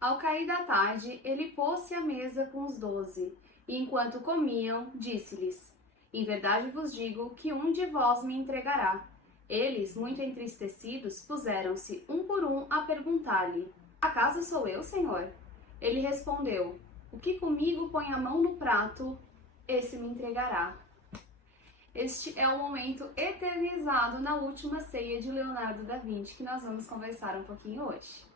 Ao cair da tarde, ele pôs-se à mesa com os 12, e enquanto comiam, disse-lhes: Em verdade vos digo que um de vós me entregará. Eles, muito entristecidos, puseram-se um por um a perguntar-lhe: Acaso sou eu, Senhor? Ele respondeu: O que comigo põe a mão no prato, esse me entregará. Este é o momento eternizado na última ceia de Leonardo da Vinci que nós vamos conversar um pouquinho hoje.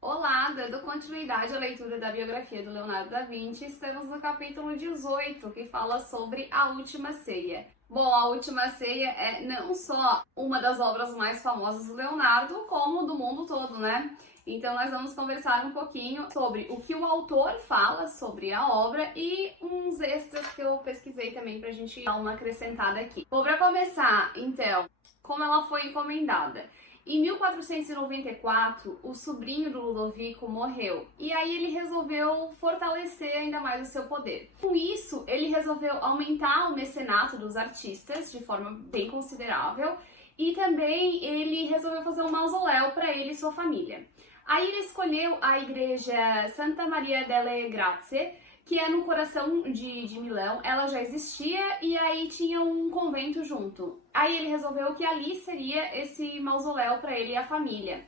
Olá, dando continuidade à leitura da biografia do Leonardo da Vinci, estamos no capítulo 18, que fala sobre a Última Ceia. Bom, a Última Ceia é não só uma das obras mais famosas do Leonardo, como do mundo todo, né? Então nós vamos conversar um pouquinho sobre o que o autor fala sobre a obra e uns extras que eu pesquisei também pra gente dar uma acrescentada aqui. Bom, pra começar, então, como ela foi encomendada. Em 1494, o sobrinho do Ludovico morreu e aí ele resolveu fortalecer ainda mais o seu poder. Com isso, ele resolveu aumentar o mecenato dos artistas de forma bem considerável e também ele resolveu fazer um mausoléu para ele e sua família. Aí ele escolheu a igreja Santa Maria delle Grazie, que é no coração de Milão. Ela já existia e aí tinha um convento junto. Aí ele resolveu que ali seria esse mausoléu para ele e a família.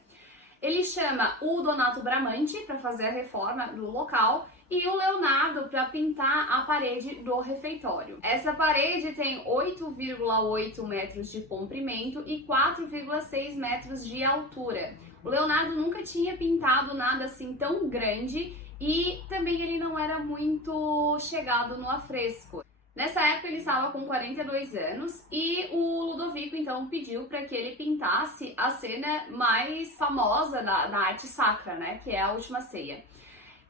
Ele chama o Donato Bramante para fazer a reforma do local e o Leonardo para pintar a parede do refeitório. Essa parede tem 8,8 metros de comprimento e 4,6 metros de altura. O Leonardo nunca tinha pintado nada assim tão grande e também ele não era muito chegado no afresco. Nessa época ele estava com 42 anos e o Ludovico então pediu para que ele pintasse a cena mais famosa da arte sacra, né, que é a Última Ceia.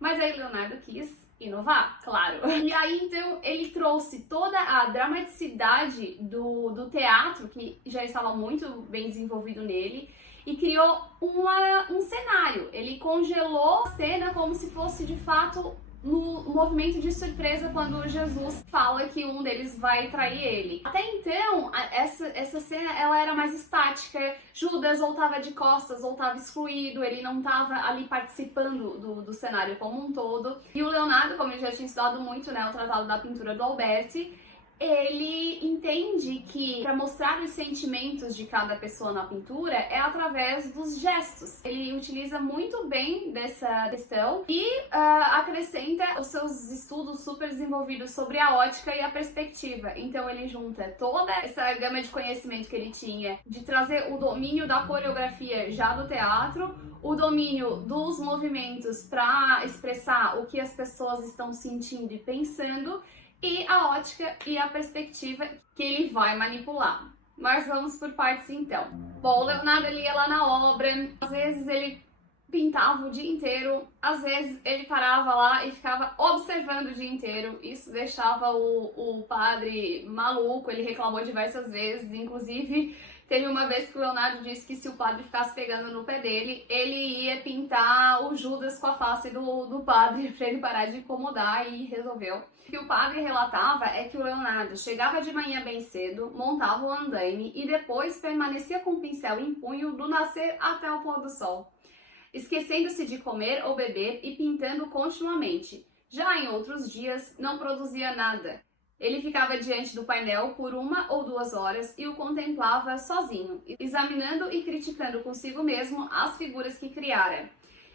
Mas aí Leonardo quis inovar, claro. E aí então ele trouxe toda a dramaticidade do teatro, que já estava muito bem desenvolvido nele, e criou um cenário. Ele congelou a cena como se fosse de fato no movimento de surpresa quando Jesus fala que um deles vai trair ele. Até então, essa cena ela era mais estática. Judas ou estava de costas ou estava excluído, ele não estava ali participando do cenário como um todo. E o Leonardo, como ele já tinha estudado muito, né, o Tratado da Pintura do Alberti, ele entende que para mostrar os sentimentos de cada pessoa na pintura é através dos gestos. Ele utiliza muito bem dessa questão e acrescenta os seus estudos super desenvolvidos sobre a ótica e a perspectiva. Então ele junta toda essa gama de conhecimento que ele tinha de trazer o domínio da coreografia já do teatro, o domínio dos movimentos para expressar o que as pessoas estão sentindo e pensando, e a ótica e a perspectiva que ele vai manipular. Mas vamos por partes então. Bom, o Leonardo ele ia lá na obra, às vezes ele pintava o dia inteiro, às vezes ele parava lá e ficava observando o dia inteiro. Isso deixava o padre maluco, ele reclamou diversas vezes, inclusive teve uma vez que o Leonardo disse que se o padre ficasse pegando no pé dele, ele ia pintar o Judas com a face do padre para ele parar de incomodar, e resolveu. O que o padre relatava é que o Leonardo chegava de manhã bem cedo, montava o andaime e depois permanecia com o pincel em punho do nascer até o pôr do sol, esquecendo-se de comer ou beber e pintando continuamente. Já em outros dias, não produzia nada. Ele ficava diante do painel por 1 ou 2 horas e o contemplava sozinho, examinando e criticando consigo mesmo as figuras que criara.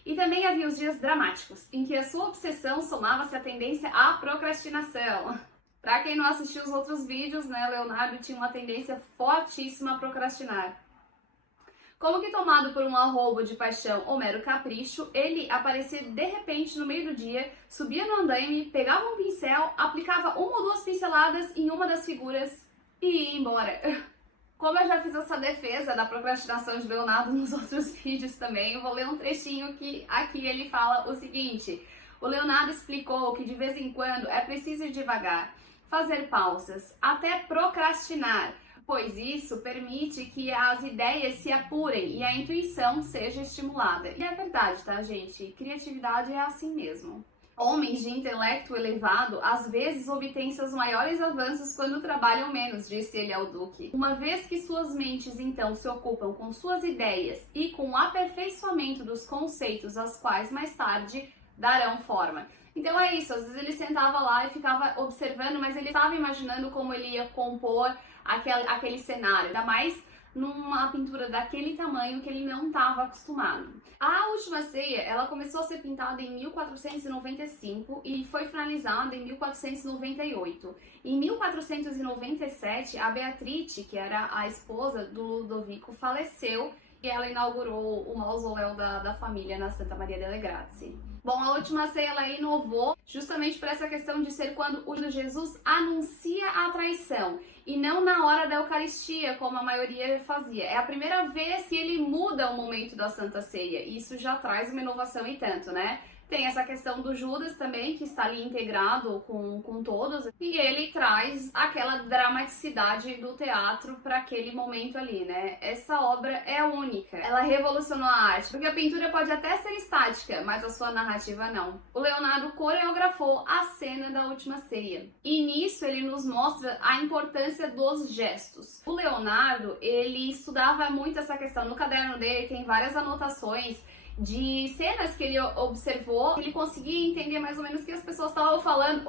E também havia os dias dramáticos, em que a sua obsessão somava-se à tendência à procrastinação. Para quem não assistiu os outros vídeos, né, Leonardo tinha uma tendência fortíssima a procrastinar. Como que tomado por um arroubo de paixão ou mero capricho, ele aparecia de repente no meio do dia, subia no andaime, pegava um pincel, aplicava 1 ou 2 pinceladas em uma das figuras e ia embora. Como eu já fiz essa defesa da procrastinação de Leonardo nos outros vídeos também, eu vou ler um trechinho que aqui ele fala o seguinte: o Leonardo explicou que de vez em quando é preciso ir devagar, fazer pausas, até procrastinar, pois isso permite que as ideias se apurem e a intuição seja estimulada. E é verdade, tá, gente? Criatividade é assim mesmo. Homens de intelecto elevado às vezes obtêm seus maiores avanços quando trabalham menos, disse ele ao duque. Uma vez que suas mentes então se ocupam com suas ideias e com o aperfeiçoamento dos conceitos aos quais mais tarde darão forma. Então é isso, às vezes ele sentava lá e ficava observando, mas ele estava imaginando como ele ia compor aquele cenário, ainda mais numa pintura daquele tamanho que ele não estava acostumado. A Última Ceia, ela começou a ser pintada em 1495 e foi finalizada em 1498. Em 1497, a Beatrice, que era a esposa do Ludovico, faleceu e ela inaugurou o mausoléu da família na Santa Maria delle Grazie. Bom, a Última Ceia ela inovou justamente por essa questão de ser quando o Jesus anuncia a traição e não na hora da Eucaristia, como a maioria fazia. É a primeira vez que ele muda o momento da Santa Ceia e isso já traz uma inovação e tanto, né? Tem essa questão do Judas também, que está ali integrado com todos, e ele traz aquela dramaticidade do teatro para aquele momento ali, né? Essa obra é única, ela revolucionou a arte, porque a pintura pode até ser estática, mas a sua narrativa não. O Leonardo coreografou a cena da Última Ceia, e nisso ele nos mostra a importância dos gestos. O Leonardo, ele estudava muito essa questão, no caderno dele tem várias anotações de cenas que ele observou, ele conseguia entender mais ou menos o que as pessoas estavam falando,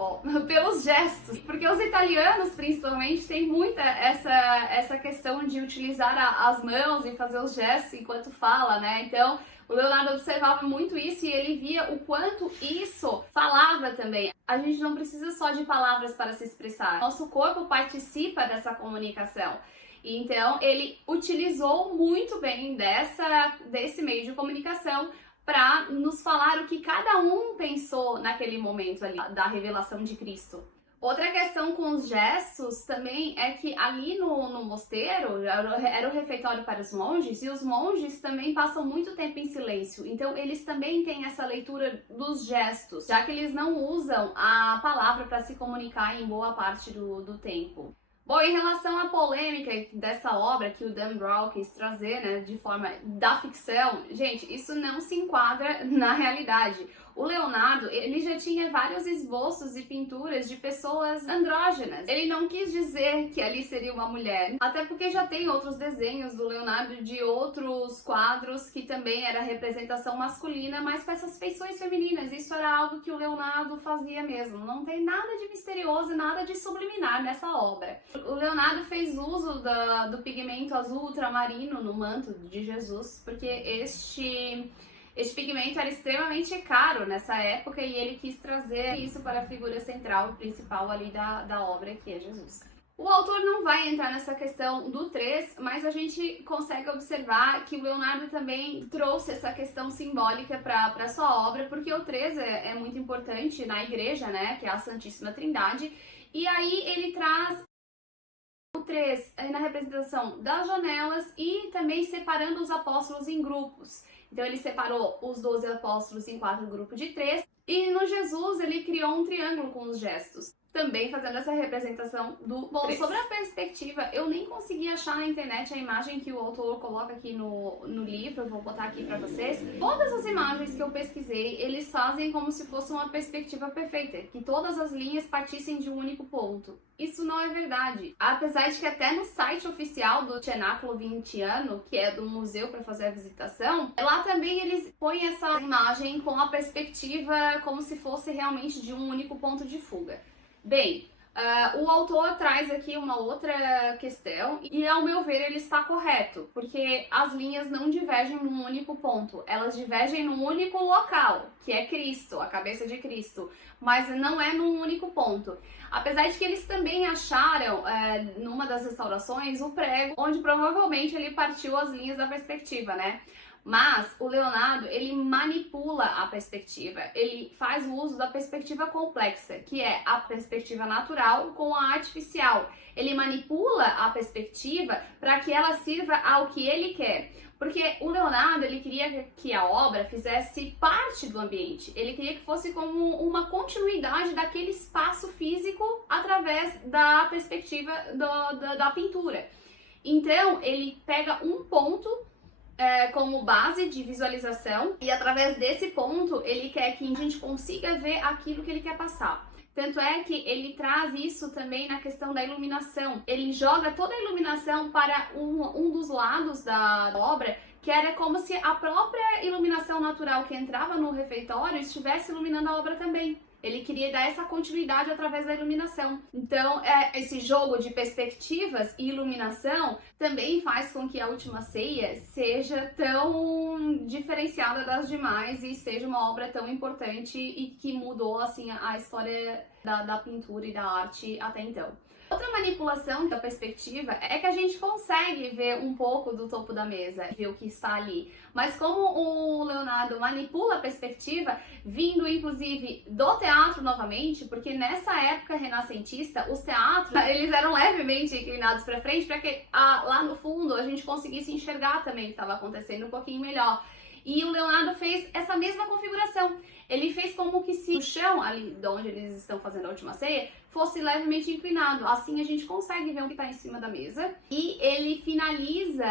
pelos gestos. Porque os italianos, principalmente, têm muita essa questão de utilizar as mãos e fazer os gestos enquanto fala, né? Então, o Leonardo observava muito isso e ele via o quanto isso falava também. A gente não precisa só de palavras para se expressar. Nosso corpo participa dessa comunicação. Então, ele utilizou muito bem desse meio de comunicação para nos falar o que cada um pensou naquele momento ali da revelação de Cristo. Outra questão com os gestos também é que ali no mosteiro era o refeitório para os monges e os monges também passam muito tempo em silêncio. Então, eles também têm essa leitura dos gestos, já que eles não usam a palavra para se comunicar em boa parte do tempo. Bom, em relação à polêmica dessa obra que o Dan Brown quis trazer, né, de forma da ficção, gente, isso não se enquadra na realidade. O Leonardo, ele já tinha vários esboços e pinturas de pessoas andrógenas. Ele não quis dizer que ali seria uma mulher, até porque já tem outros desenhos do Leonardo de outros quadros que também era representação masculina, mas com essas feições femininas. Isso era algo que o Leonardo fazia mesmo. Não tem nada de misterioso, nada de subliminar nessa obra. O Leonardo fez uso do pigmento azul ultramarino no manto de Jesus, porque este pigmento era extremamente caro nessa época e ele quis trazer isso para a figura central, principal ali da obra, que é Jesus. O autor não vai entrar nessa questão do 3, mas a gente consegue observar que o Leonardo também trouxe essa questão simbólica para sua obra, porque o 3 é muito importante na igreja, né, que é a Santíssima Trindade, e aí ele traz o 3 na representação das janelas e também separando os apóstolos em grupos. Então ele separou os 12 apóstolos em 4 grupos de 3 e no Jesus ele criou um triângulo com os gestos, também fazendo essa representação do 3. Bom, sobre a perspectiva, eu nem consegui achar na internet a imagem que o autor coloca aqui no livro, eu vou botar aqui pra vocês. Todas as imagens que eu pesquisei, eles fazem como se fosse uma perspectiva perfeita, que todas as linhas partissem de um único ponto. Isso não é verdade. Apesar de que até no site oficial do Cenáculo Vintiano, que é do museu para fazer a visitação, lá também eles põem essa imagem com a perspectiva como se fosse realmente de um único ponto de fuga. Bem, o autor traz aqui uma outra questão e, ao meu ver, ele está correto, porque as linhas não divergem num único ponto, elas divergem num único local, que é Cristo, a cabeça de Cristo, mas não é num único ponto. Apesar de que eles também acharam, numa das restaurações, o prego, onde provavelmente ele partiu as linhas da perspectiva, né? Mas o Leonardo, ele manipula a perspectiva, ele faz o uso da perspectiva complexa, que é a perspectiva natural com a artificial. Ele manipula a perspectiva para que ela sirva ao que ele quer. Porque o Leonardo, ele queria que a obra fizesse parte do ambiente, ele queria que fosse como uma continuidade daquele espaço físico através da perspectiva da pintura. Então, ele pega um ponto como base de visualização, e através desse ponto ele quer que a gente consiga ver aquilo que ele quer passar. Tanto é que ele traz isso também na questão da iluminação. Ele joga toda a iluminação para um dos lados da obra, que era como se a própria iluminação natural que entrava no refeitório estivesse iluminando a obra também. Ele queria dar essa continuidade através da iluminação. Então, esse jogo de perspectivas e iluminação também faz com que a Última Ceia seja tão diferenciada das demais e seja uma obra tão importante e que mudou assim a história da pintura e da arte até então. Outra manipulação da perspectiva é que a gente consegue ver um pouco do topo da mesa, ver o que está ali. Mas como o Leonardo manipula a perspectiva, vindo inclusive do teatro novamente, porque nessa época renascentista, os teatros eles eram levemente inclinados para frente para que lá no fundo a gente conseguisse enxergar também o que estava acontecendo um pouquinho melhor. E o Leonardo fez essa mesma configuração. Ele fez como que se o chão ali de onde eles estão fazendo a Última Ceia fosse levemente inclinado. Assim a gente consegue ver o que está em cima da mesa. E ele finaliza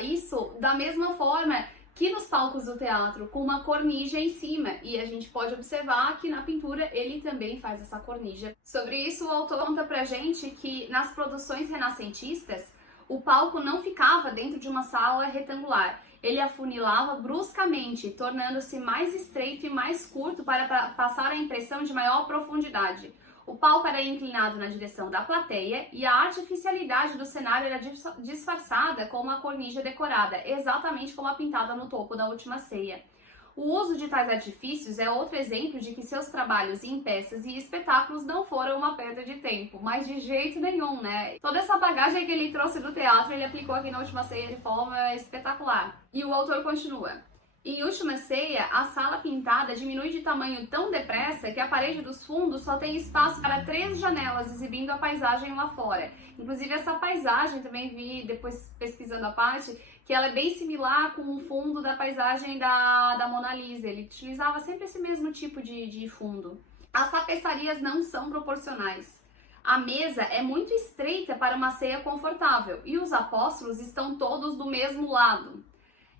isso da mesma forma que nos palcos do teatro, com uma cornija em cima. E a gente pode observar que na pintura ele também faz essa cornija. Sobre isso, o autor conta pra gente que nas produções renascentistas, o palco não ficava dentro de uma sala retangular. Ele afunilava bruscamente, tornando-se mais estreito e mais curto para passar a impressão de maior profundidade. O palco era inclinado na direção da plateia e a artificialidade do cenário era disfarçada com uma cornija decorada, exatamente como a pintada no topo da Última Ceia. O uso de tais artifícios é outro exemplo de que seus trabalhos em peças e espetáculos não foram uma perda de tempo, mas de jeito nenhum, né? Toda essa bagagem que ele trouxe do teatro, ele aplicou aqui na Última Ceia de forma espetacular. E o autor continua. Em Última Ceia, a sala pintada diminui de tamanho tão depressa que a parede dos fundos só tem espaço para 3 janelas exibindo a paisagem lá fora. Inclusive essa paisagem, também vi depois pesquisando a parte, que ela é bem similar com o fundo da paisagem da Mona Lisa. Ele utilizava sempre esse mesmo tipo de fundo. As tapeçarias não são proporcionais. A mesa é muito estreita para uma ceia confortável e os apóstolos estão todos do mesmo lado.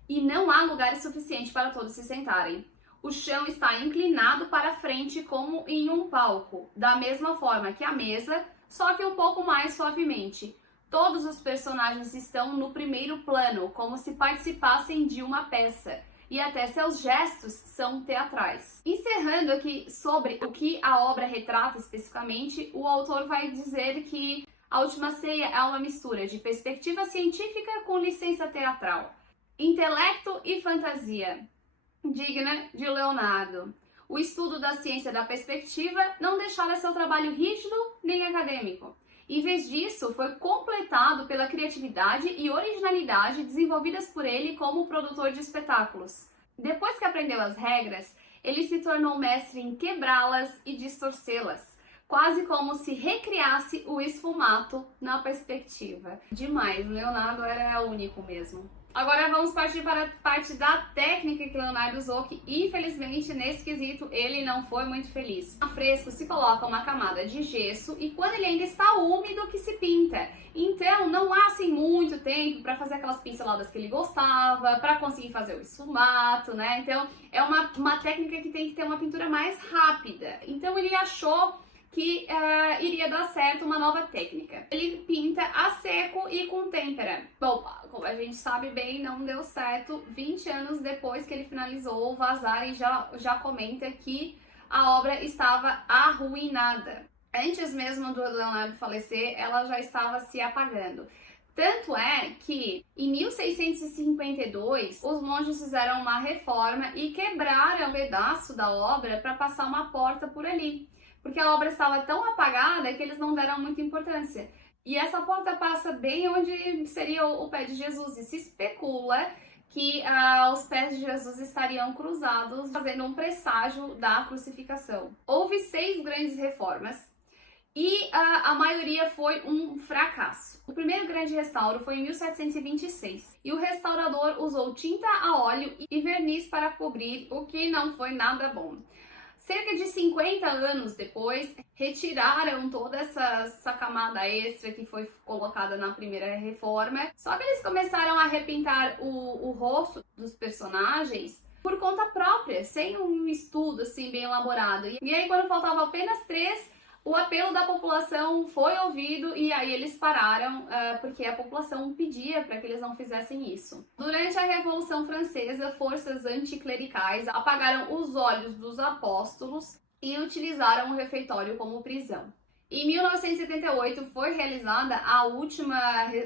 E não há lugar suficiente para todos se sentarem. O chão está inclinado para frente como em um palco, da mesma forma que a mesa, só que um pouco mais suavemente. Todos os personagens estão no primeiro plano, como se participassem de uma peça, e até seus gestos são teatrais. Encerrando aqui sobre o que a obra retrata especificamente, o autor vai dizer que a Última Ceia é uma mistura de perspectiva científica com licença teatral. Intelecto e fantasia, digna de Leonardo. O estudo da ciência da perspectiva não deixara seu trabalho rígido nem acadêmico. Em vez disso, foi completado pela criatividade e originalidade desenvolvidas por ele como produtor de espetáculos. Depois que aprendeu as regras, ele se tornou mestre em quebrá-las e distorcê-las, quase como se recriasse o esfumato na perspectiva. Demais, Leonardo era único mesmo. Agora vamos partir para a parte da técnica que Leonardo usou, que infelizmente nesse quesito ele não foi muito feliz. No fresco se coloca uma camada de gesso e quando ele ainda está úmido que se pinta. Então não há assim muito tempo para fazer aquelas pinceladas que ele gostava, para conseguir fazer o esfumato, né? Então é uma técnica que tem que ter uma pintura mais rápida. Então ele achou que iria dar certo uma nova técnica. Ele pinta a seco e com têmpera. Bom, como a gente sabe bem, não deu certo. 20 anos depois que ele finalizou, o Vasari já comenta que a obra estava arruinada. Antes mesmo do Leonardo falecer, ela já estava se apagando. Tanto é que, em 1652, os monges fizeram uma reforma e quebraram um pedaço da obra para passar uma porta por ali. Porque a obra estava tão apagada que eles não deram muita importância. E essa porta passa bem onde seria o pé de Jesus. E se especula que os pés de Jesus estariam cruzados, fazendo um presságio da crucificação. Houve 6 grandes reformas e a maioria foi um fracasso. O primeiro grande restauro foi em 1726 e o restaurador usou tinta a óleo e verniz para cobrir, o que não foi nada bom. Cerca de 50 anos depois, retiraram toda essa camada extra que foi colocada na primeira reforma, só que eles começaram a repintar o rosto dos personagens por conta própria, sem um estudo assim bem elaborado. E aí, quando faltava apenas 3, o apelo da população foi ouvido e aí eles pararam porque a população pedia para que eles não fizessem isso. Durante a Revolução Francesa, forças anticlericais apagaram os olhos dos apóstolos e utilizaram o refeitório como prisão. Em 1978 foi realizada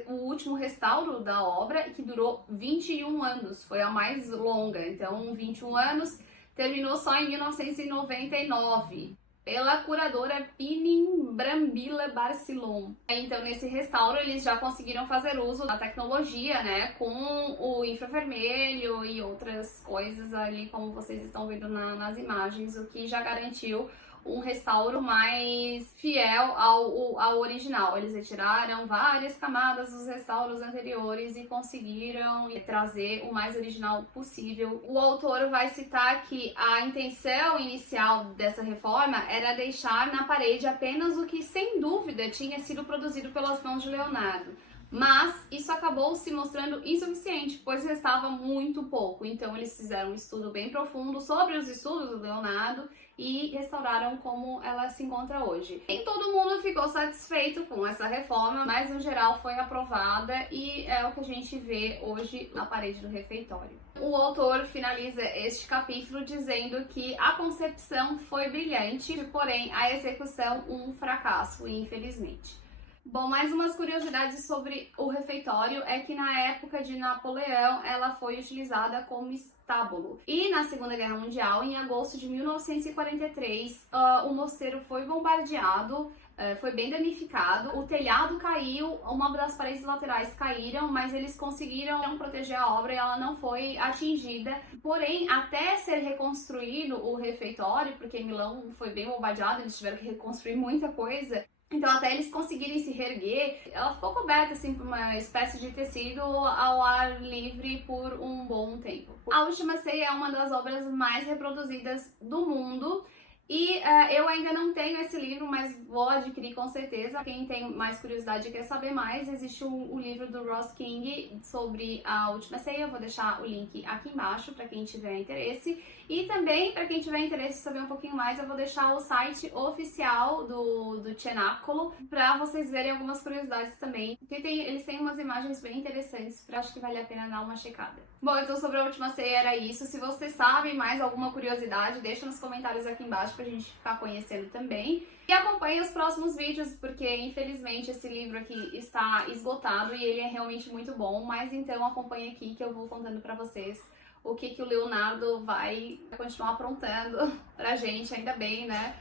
o último restauro da obra, que durou 21 anos, foi a mais longa, então 21 anos, terminou só em 1999. Pela curadora Pininbrambila Barcelon. Então, nesse restauro, eles já conseguiram fazer uso da tecnologia, né, com o infravermelho e outras coisas ali, como vocês estão vendo nas imagens, o que já garantiu um restauro mais fiel ao original. Eles retiraram várias camadas dos restauros anteriores e conseguiram trazer o mais original possível. O autor vai citar que a intenção inicial dessa reforma era deixar na parede apenas o que sem dúvida tinha sido produzido pelas mãos de Leonardo. Mas isso acabou se mostrando insuficiente, pois restava muito pouco. Então eles fizeram um estudo bem profundo sobre os estudos do Leonardo e restauraram como ela se encontra hoje. Nem todo mundo ficou satisfeito com essa reforma, mas no geral foi aprovada e é o que a gente vê hoje na parede do refeitório. O autor finaliza este capítulo dizendo que a concepção foi brilhante, porém a execução um fracasso, infelizmente. Bom, mais umas curiosidades sobre o refeitório é que na época de Napoleão ela foi utilizada como estábulo. E na Segunda Guerra Mundial, em agosto de 1943, o mosteiro foi bombardeado, foi bem danificado, o telhado caiu, uma das paredes laterais caíram, mas eles conseguiram proteger a obra e ela não foi atingida. Porém, até ser reconstruído o refeitório, porque Milão foi bem bombardeado, eles tiveram que reconstruir muita coisa, então, até eles conseguirem se reerguer, ela ficou coberta assim por uma espécie de tecido ao ar livre por um bom tempo. A Última Ceia é uma das obras mais reproduzidas do mundo. E eu ainda não tenho esse livro, mas vou adquirir com certeza. Quem tem mais curiosidade e quer saber mais, existe o livro do Ross King sobre a Última Ceia. Eu vou deixar o link aqui embaixo para quem tiver interesse. E também, para quem tiver interesse em saber um pouquinho mais, eu vou deixar o site oficial do Cenáculo para vocês verem algumas curiosidades também. Porque eles têm umas imagens bem interessantes, acho que vale a pena dar uma checada. Bom, então sobre a Última Ceia era isso. Se você sabe mais alguma curiosidade, deixa nos comentários aqui embaixo pra gente ficar conhecendo também. E acompanhe os próximos vídeos, porque infelizmente esse livro aqui está esgotado e ele é realmente muito bom. Mas então acompanhe aqui que eu vou contando pra vocês o que o Leonardo vai continuar aprontando pra gente, ainda bem, né?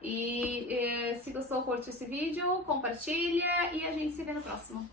E se gostou, curte esse vídeo, compartilha e a gente se vê no próximo.